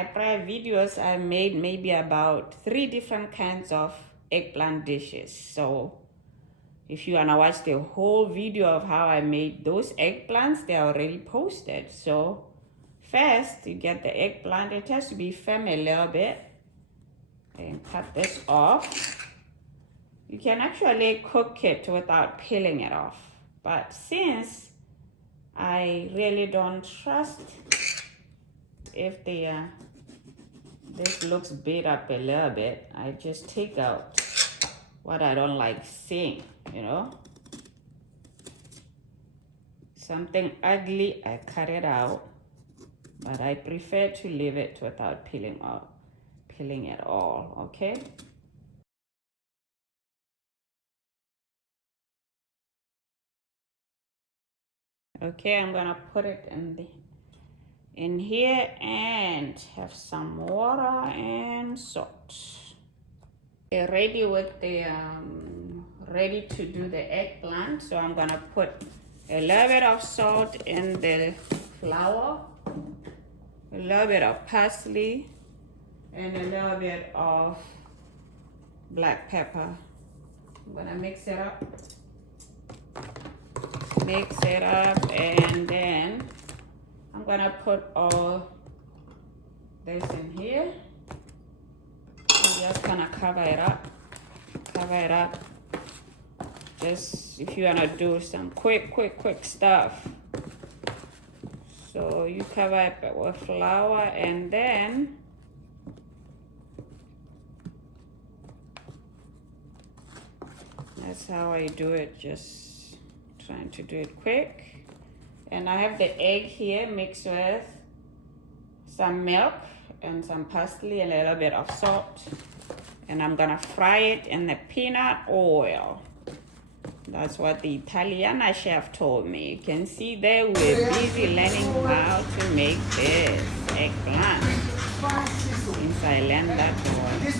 my prior videos, I made maybe about 3 different kinds of eggplant dishes. So if you wanna watch the whole video of how I made those eggplants, they're already posted. So first, you get the eggplant. It has to be firm a little bit. And cut this off. You can actually cook it without peeling it off. But since I really don't trust if this looks beat up a little bit, I just take out what I don't like seeing, you know. Something ugly, I cut it out, but I prefer to leave it without peeling it all, okay? Okay, I'm gonna put it in here and have some water and salt. Okay, ready with the ready to do the eggplant. So I'm gonna put a little bit of salt in the flour, a little bit of parsley, and a little bit of black pepper. I'm gonna mix it up. Mix it up, and then I'm gonna put all this in here. I'm just gonna cover it up. Cover it up. Just if you wanna do some quick stuff. So you cover it with flour, and then that's how I do it. Just trying to do it quick. And I have the egg here mixed with some milk and some parsley and a little bit of salt. And I'm gonna fry it in the peanut oil. That's what the Italiana chef told me. You can see they were busy learning how to make this eggplant. Since I learned that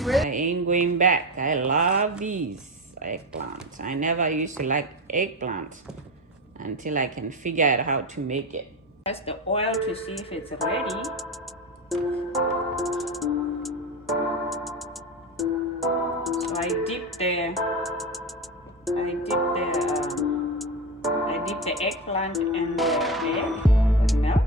one, I ain't going back. I love these eggplants. I never used to like eggplant until I can figure out how to make it. Test the oil to see if it's ready. So I dip the eggplant in the egg with milk.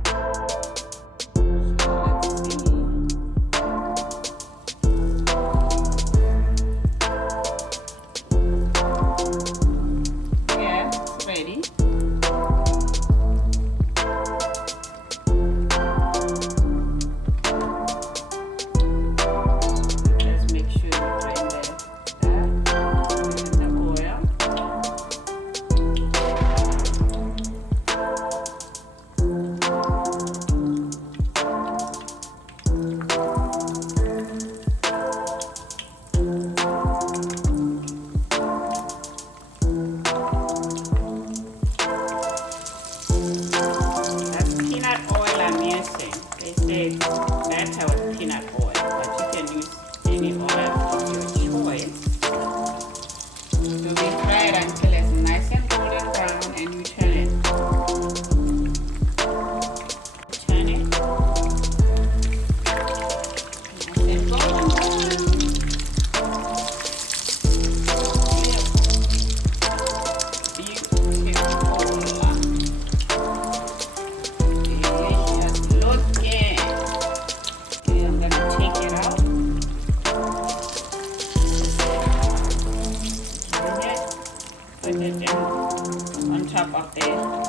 Of the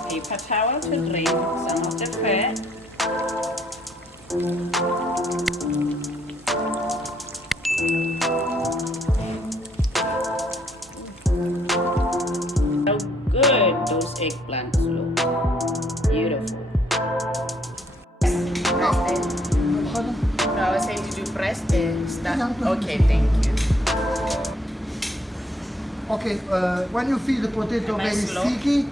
paper towel to drain some of the fat. How good those eggplants look. Beautiful. No, I was saying to do press the stuff. Okay, thank you. Okay, when you feel the potato very sticky,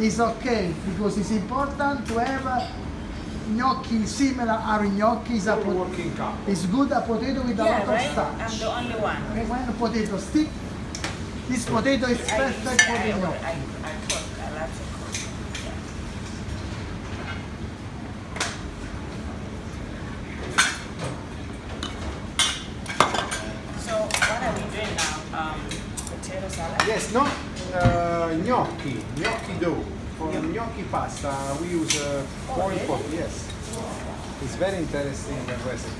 it's okay because it's important to have gnocchi similar our gnocchi. It's good a potato with a lot of starch. I'm the only one. And when the potato stick, this potato is perfect for the gnocchi. I cook. I love to cook. Yeah. Yes, no, gnocchi dough. For gnocchi pasta, we use oil pot, yes. It's very interesting recipe.